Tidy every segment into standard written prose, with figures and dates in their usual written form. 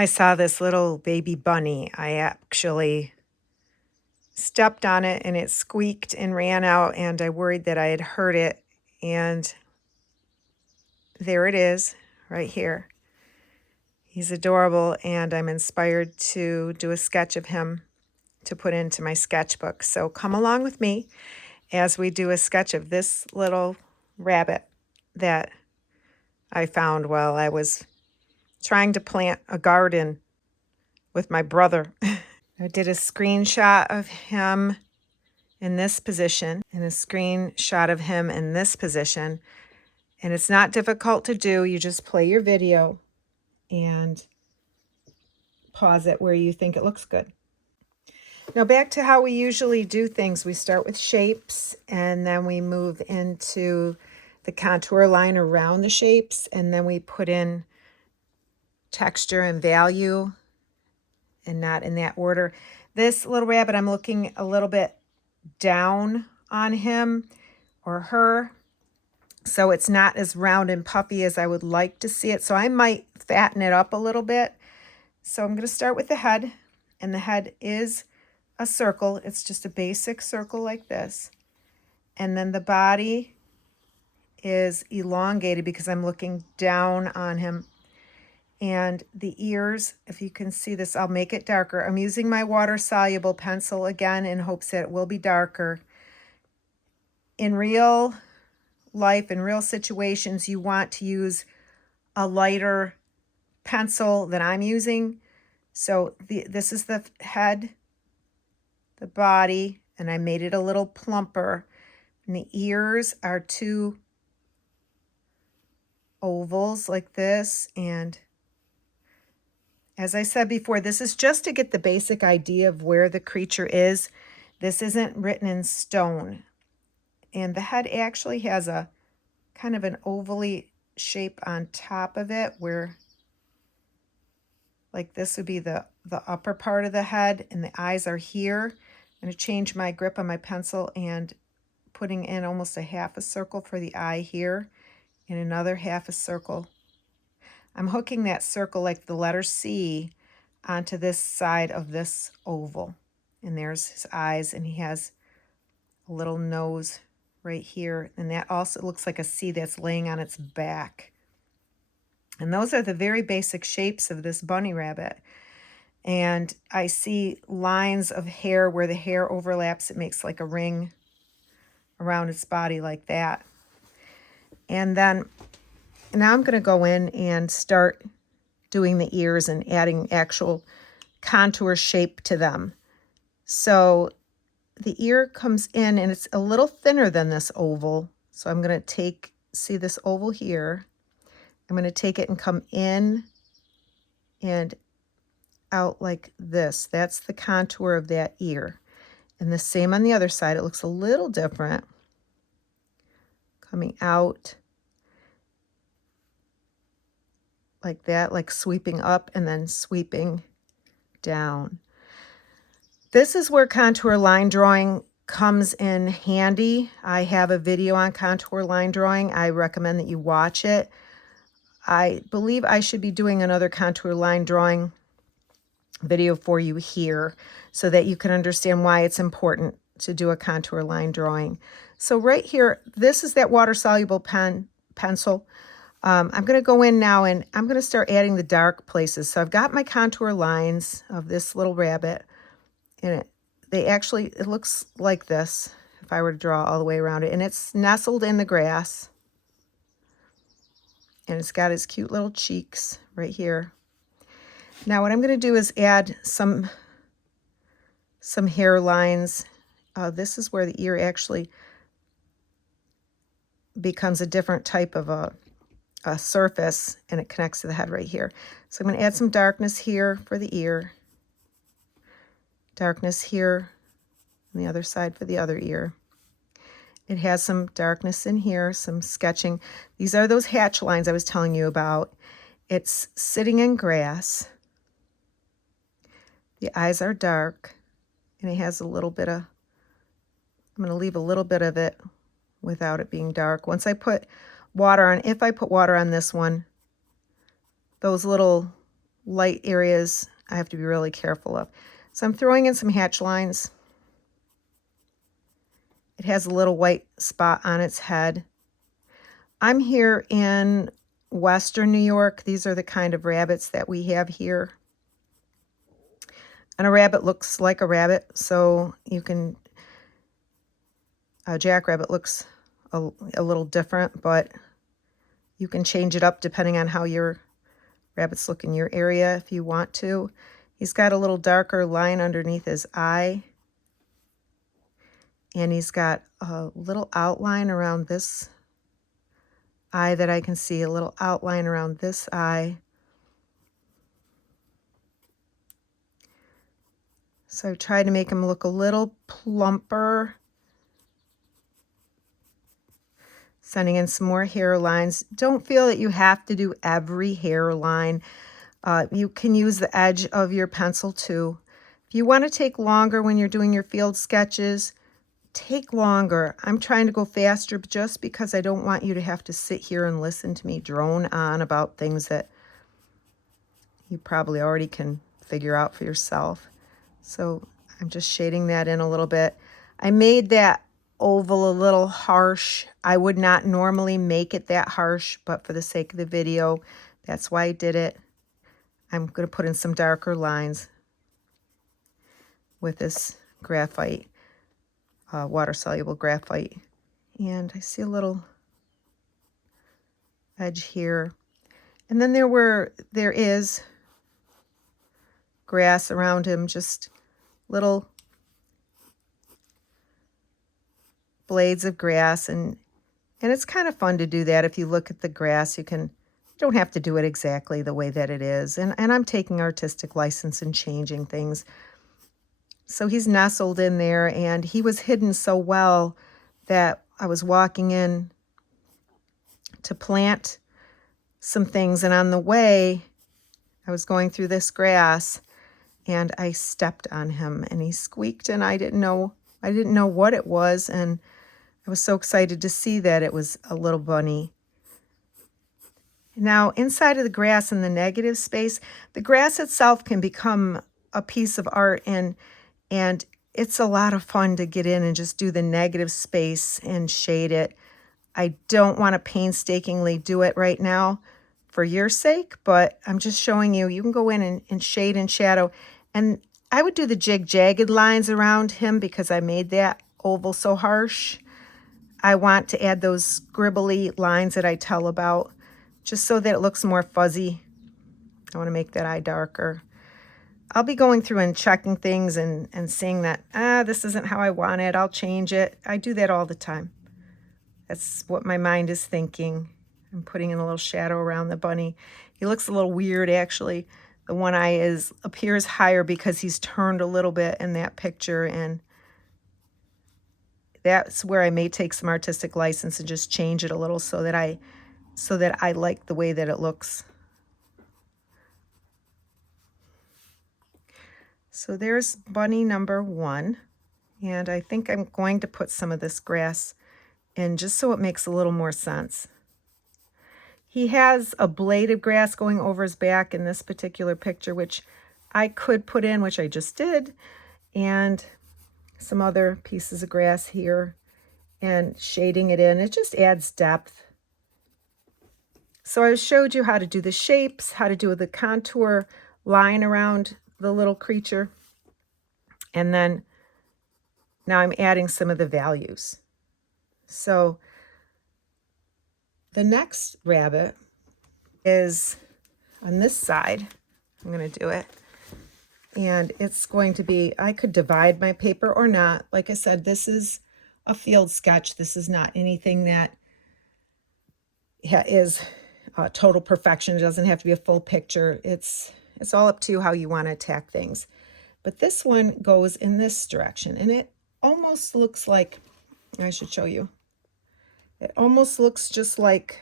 I saw this little baby bunny. I actually stepped on it and it squeaked and ran out, and I worried that I had hurt it. And there it is, right here. He's adorable, and I'm inspired to do a sketch of him to put into my sketchbook. So come along with me as we do a sketch of this little rabbit that I found while I was trying to plant a garden with my brother. I did a screenshot of him in this position and a screenshot of him in this position. And it's not difficult to do. You just play your video and pause it where you think it looks good. Now back to how we usually do things. We start with shapes and then we move into the contour line around the shapes, and then we put in texture and value, and not in that order. This little rabbit, I'm looking a little bit down on him or her, so it's not as round and puffy as I would like to see it. So I might fatten it up a little bit. So I'm going to start with the head, and the head is a circle. It's just a basic circle like this. And then the body is elongated because I'm looking down on him. And the ears, if you can see this, I'll make it darker. I'm using my water-soluble pencil again in hopes that it will be darker. In real life, in real situations, you want to use a lighter pencil than I'm using. So this is the head, the body, and I made it a little plumper. And the ears are two ovals like this. And as I said before, this is just to get the basic idea of where the creature is. This isn't written in stone. And the head actually has a kind of an ovally shape on top of it, where like this would be the upper part of the head, and the eyes are here. I'm going to change my grip on my pencil and putting in almost a half a circle for the eye here, and another half a circle. I'm hooking that circle like the letter C onto this side of this oval. And there's his eyes, and he has a little nose right here. And that also looks like a C that's laying on its back. And those are the very basic shapes of this bunny rabbit. And I see lines of hair where the hair overlaps. It makes like a ring around its body like that. And then now I'm going to go in and start doing the ears and adding actual contour shape to them. So the ear comes in, and it's a little thinner than this oval. So I'm going to see this oval here. I'm going to take it and come in and out like this. That's the contour of that ear. And the same on the other side. It looks a little different. Coming out like that, like sweeping up and then sweeping down. This is where contour line drawing comes in handy. I have a video on contour line drawing. I recommend that you watch it. I believe I should be doing another contour line drawing video for you here so that you can understand why it's important to do a contour line drawing. So right here, this is that water-soluble pencil. I'm going to go in now and I'm going to start adding the dark places. So I've got my contour lines of this little rabbit, and it looks like this if I were to draw all the way around it. And it's nestled in the grass. And it's got his cute little cheeks right here. Now what I'm going to do is add some hair lines. This is where the ear actually becomes a different type of a surface, and it connects to the head right here. So I'm going to add some darkness here for the ear. Darkness here on the other side for the other ear. It has some darkness in here, some sketching. These are those hatch lines I was telling you about. It's sitting in grass. The eyes are dark, and it has a little bit of, I'm going to leave a little bit of it without it being dark. Once I put water on, if I put water on this one, those little light areas I have to be really careful of. So I'm throwing in some hatch lines. It has a little white spot on its head. I'm here in Western New York. These are the kind of rabbits that we have here. And a rabbit looks like a rabbit, so you can, a jackrabbit looks a little different, but you can change it up depending on how your rabbits look in your area if you want to. He's got a little darker line underneath his eye. And he's got a little outline around this eye that I can see, a little outline around this eye. So I've tried to make him look a little plumper. Sending in some more hairlines. Don't feel that you have to do every hairline. You can use the edge of your pencil too. If you want to take longer when you're doing your field sketches, take longer. I'm trying to go faster just because I don't want you to have to sit here and listen to me drone on about things that you probably already can figure out for yourself. So I'm just shading that in a little bit. I made that oval a little harsh. I would not normally make it that harsh, but for the sake of the video, that's why I did it. I'm going to put in some darker lines with this graphite, water-soluble graphite. And I see a little edge here. And then there is grass around him, just little blades of grass, and it's kind of fun to do that. If you look at the grass, you don't have to do it exactly the way that it is. And I'm taking artistic license and changing things. So he's nestled in there, and he was hidden so well that I was walking in to plant some things, and on the way I was going through this grass and I stepped on him and he squeaked, and I didn't know what it was, and I was so excited to see that it was a little bunny. Now, inside of the grass in the negative space, the grass itself can become a piece of art, and it's a lot of fun to get in and just do the negative space and shade it. I don't want to painstakingly do it right now for your sake, but I'm just showing you, you can go in and shade and shadow. And I would do the jagged lines around him because I made that oval so harsh. I want to add those scribbly lines that I tell about, just so that it looks more fuzzy. I want to make that eye darker. I'll be going through and checking things and seeing that, this isn't how I want it. I'll change it. I do that all the time. That's what my mind is thinking. I'm putting in a little shadow around the bunny. He looks a little weird, actually. The one eye appears higher because he's turned a little bit in that picture, and that's where I may take some artistic license and just change it a little so that I like the way that it looks. So there's bunny number 1, and I think I'm going to put some of this grass in just so it makes a little more sense. He has a blade of grass going over his back in this particular picture, which I could put in, which I just did, and some other pieces of grass here and shading it in. It just adds depth. So I showed you how to do the shapes, how to do the contour line around the little creature. And then now I'm adding some of the values. So the next rabbit is on this side. I'm going to do it. And it's going to be, I could divide my paper or not. Like I said, this is a field sketch. This is not anything that is total perfection. It doesn't have to be a full picture. It's all up to you how you want to attack things. But this one goes in this direction, and it almost looks like, I should show you. It almost looks just like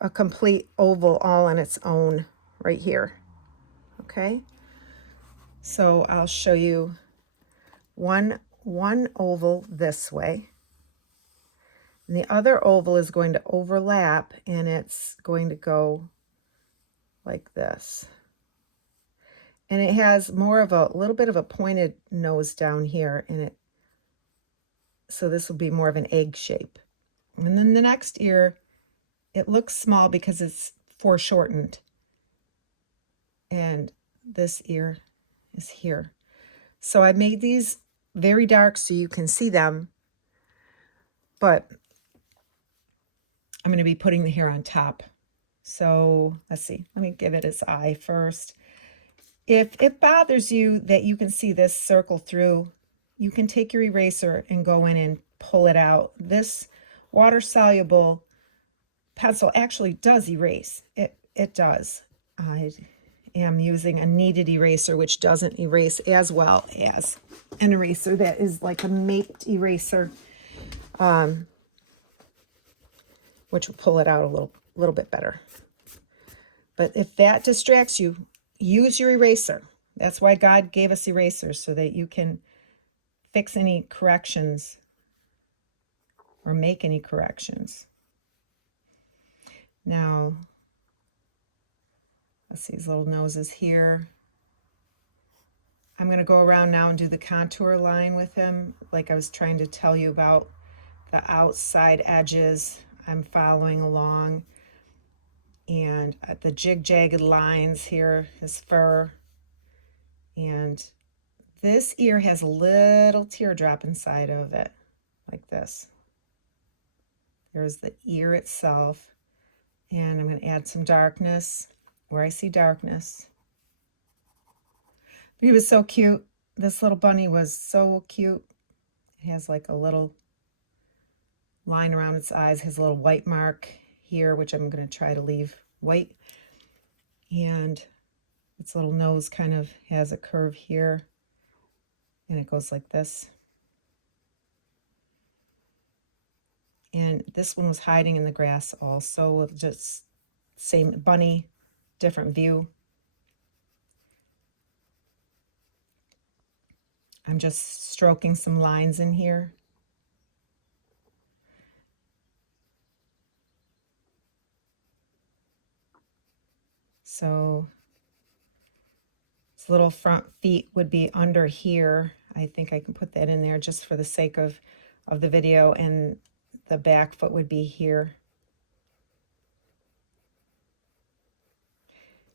a complete oval all on its own right here. Okay? So I'll show you one oval this way. And the other oval is going to overlap, and it's going to go like this. And it has more of a little bit of a pointed nose down here in it. So this will be more of an egg shape. And then the next ear, it looks small because it's foreshortened. And this ear is here. So I made these very dark so you can see them, but I'm going to be putting the hair on top. So let's see, let me give it its eye first. If it bothers you that you can see this circle through, you can take your eraser and go in and pull it out. This water-soluble pencil actually does erase. It does. I am using a kneaded eraser, which doesn't erase as well as an eraser that is like a maped eraser, which will pull it out a little bit better. But if that distracts you, use your eraser. That's why God gave us erasers, so that you can fix any corrections or make any corrections. Now, let's see his little noses here. I'm going to go around now and do the contour line with him, like I was trying to tell you about the outside edges. I'm following along, and the jig-jagged lines here, his fur. And this ear has a little teardrop inside of it, like this. There's the ear itself. And I'm going to add some darkness where I see darkness. He was so cute. This little bunny was so cute. It has like a little line around its eyes, his little white mark here, which I'm going to try to leave white. And its little nose kind of has a curve here, and it goes like this. And this one was hiding in the grass also, with just same bunny, different view. I'm just stroking some lines in here. So his little front feet would be under here. I think I can put that in there just for the sake of the video, and the back foot would be here.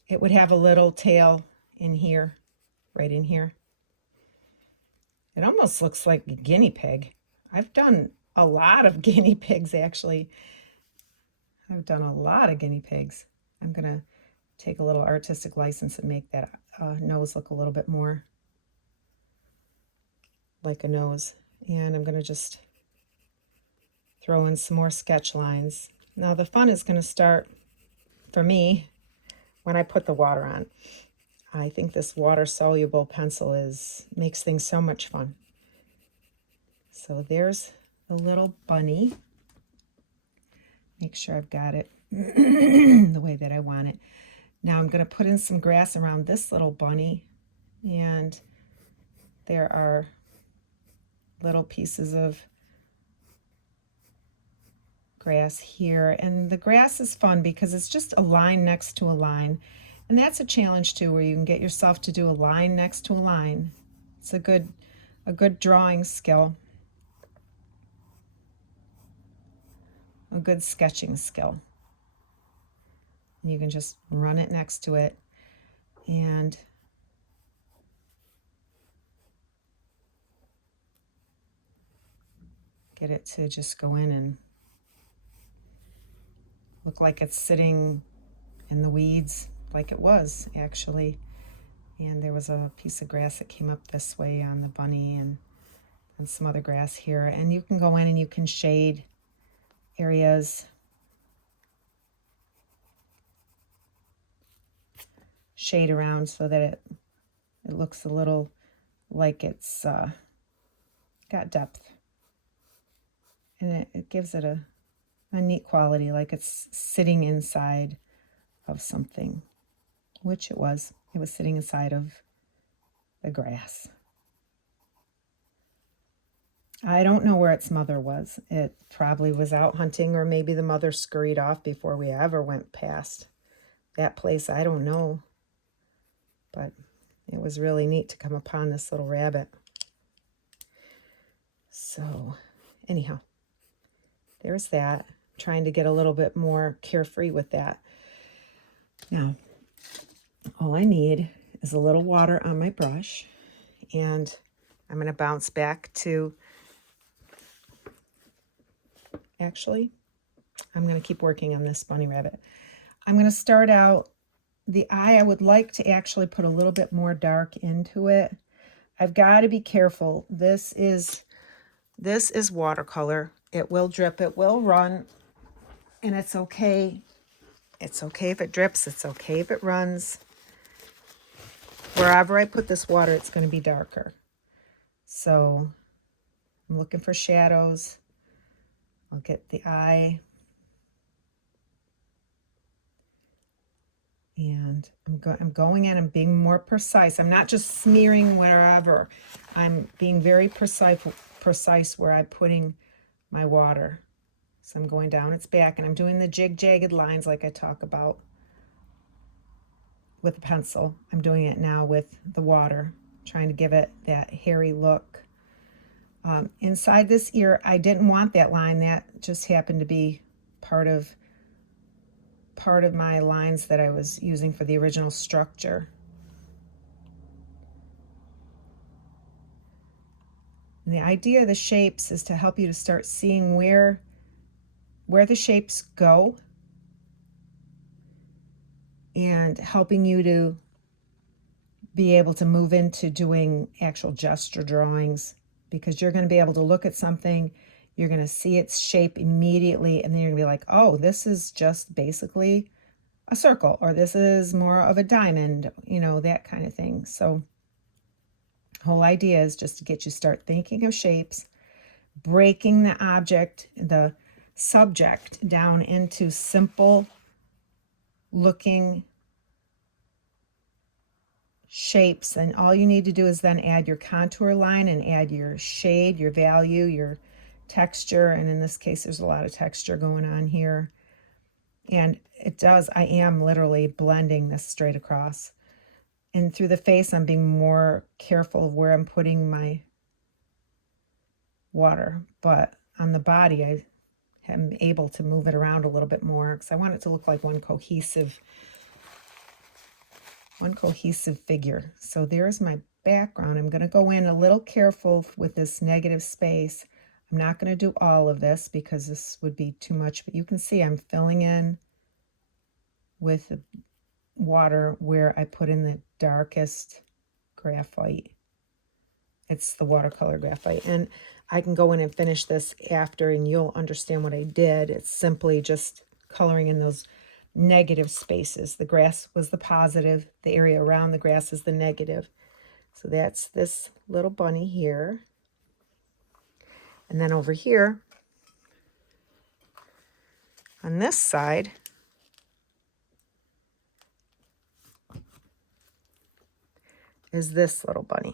It would have a little tail in here, right in here. It almost looks like a guinea pig. I've done a lot of guinea pigs, actually. I've done a lot of guinea pigs. I'm going to take a little artistic license and make that nose look a little bit more like a nose. And I'm going to just throw in some more sketch lines. Now the fun is going to start, for me, when I put the water on. I think this water-soluble pencil makes things so much fun. So there's the little bunny. Make sure I've got it the way that I want it. Now I'm going to put in some grass around this little bunny, and there are little pieces of grass here. And the grass is fun because it's just a line next to a line. And that's a challenge too, where you can get yourself to do a line next to a line. It's a good drawing skill, a good sketching skill. And you can just run it next to it and get it to just go in and look like it's sitting in the weeds, like it was actually. And there was a piece of grass that came up this way on the bunny, and some other grass here. And you can go in and you can shade areas, shade around so that it looks a little like it's got depth. And it gives it a neat quality, like it's sitting inside of something, which it was. It was sitting inside of the grass. I don't know where its mother was. It probably was out hunting, or maybe the mother scurried off before we ever went past that place. I don't know. But It was really neat to come upon this little rabbit. So anyhow, there's that. I'm trying to get a little bit more carefree with that. Now, all I need is a little water on my brush, and I'm going to bounce back to, actually, I'm going to keep working on this bunny rabbit. I'm going to start out the eye. I would like to actually put a little bit more dark into it. I've got to be careful. This is watercolor. It will drip, it will run, and it's okay. It's okay if it drips, it's okay if it runs. Wherever I put this water, it's going to be darker. So I'm looking for shadows. I'll get the eye. And I'm going in and being more precise. I'm not just smearing wherever. I'm being very precise where I'm putting my water. So I'm going down its back, and I'm doing the jagged lines like I talk about with a pencil. I'm doing it now with the water, trying to give it that hairy look. Inside this ear, I didn't want that line. That just happened to be part of my lines that I was using for the original structure. And the idea of the shapes is to help you to start seeing where the shapes go, and helping you to be able to move into doing actual gesture drawings, because you're going to be able to look at something, you're going to see its shape immediately, and then you're going to be like, oh, this is just basically a circle, or this is more of a diamond, you know, that kind of thing. So the whole idea is just to get you start thinking of shapes, breaking the object, the subject down into simple looking shapes, and all you need to do is then add your contour line and add your shade, your value, your texture, and in this case there's a lot of texture going on here. And I am literally blending this straight across. And through the face, I'm being more careful of where I'm putting my water, but on the body I am able to move it around a little bit more, because I want it to look like one cohesive figure. So there's my background. I'm going to go in a little careful with this negative space. I'm not going to do all of this because this would be too much, but you can see I'm filling in with the water where I put in the darkest graphite. It's the watercolor graphite, and I can go in and finish this after and you'll understand what I did. It's simply just coloring in those negative spaces. The grass was the positive, the area around the grass is the negative. So that's this little bunny here. And then over here on this side, is this little bunny.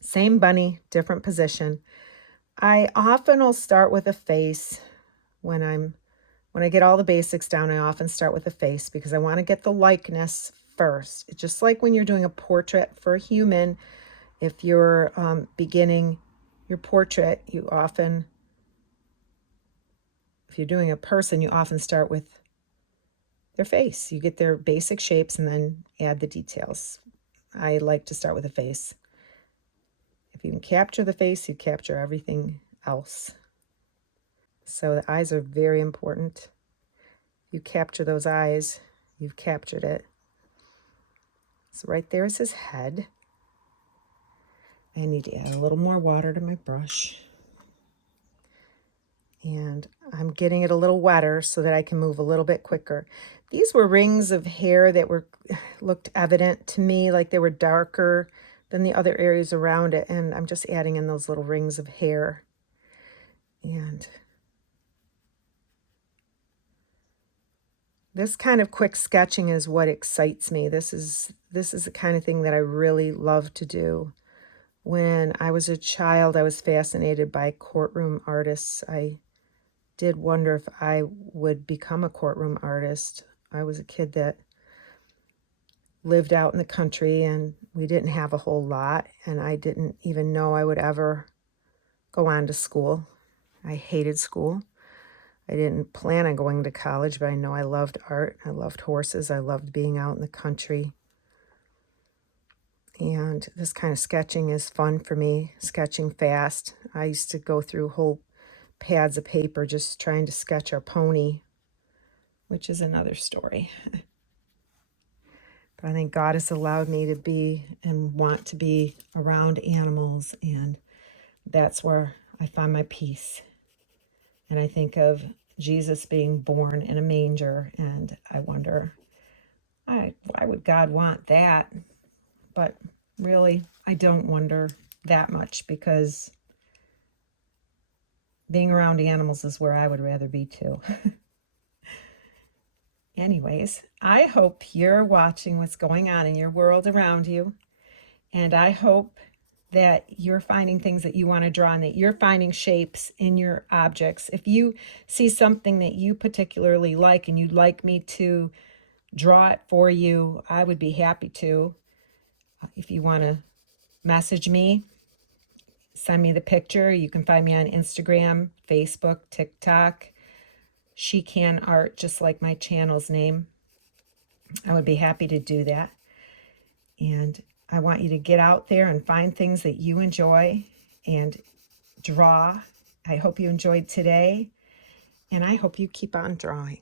Same bunny, different position. I often will start with a face when I get all the basics down. I often start with a face because I want to get the likeness first. It's just like when you're doing a portrait for a human. If you're beginning your portrait, if you're doing a person, you often start with their face. You get their basic shapes and then add the details. I like to start with a face. If you can capture the face, you capture everything else. So the eyes are very important. You capture those eyes, you've captured it. So right there is his head. I need to add a little more water to my brush. And I'm getting it a little wetter so that I can move a little bit quicker. These were rings of hair that looked evident to me, like they were darker than the other areas around it. And I'm just adding in those little rings of hair. And this kind of quick sketching is what excites me. This is the kind of thing that I really love to do. When I was a child, I was fascinated by courtroom artists. I did wonder if I would become a courtroom artist. I was a kid that lived out in the country, and We didn't have a whole lot, and I didn't even know I would ever go on to school. I hated school. I didn't plan on going to college, but I know I loved art. I loved horses. I loved being out in the country. And this kind of sketching is fun for me, sketching fast. I used to go through whole pads of paper just trying to sketch our pony, which is another story. But I think God has allowed me to be and want to be around animals, and that's where I find my peace. And I think of Jesus being born in a manger, and I wonder, why would God want that? But really, I don't wonder that much, because being around animals is where I would rather be too. Anyways, I hope you're watching what's going on in your world around you, and I hope that you're finding things that you want to draw and that you're finding shapes in your objects. If you see something that you particularly like and you'd like me to draw it for you, I would be happy to. If you want to message me, send me the picture. You can find me on Instagram, Facebook, TikTok. She Can Art, just like my channel's name. I would be happy to do that. And I want you to get out there and find things that you enjoy and draw. I hope you enjoyed today, and I hope you keep on drawing.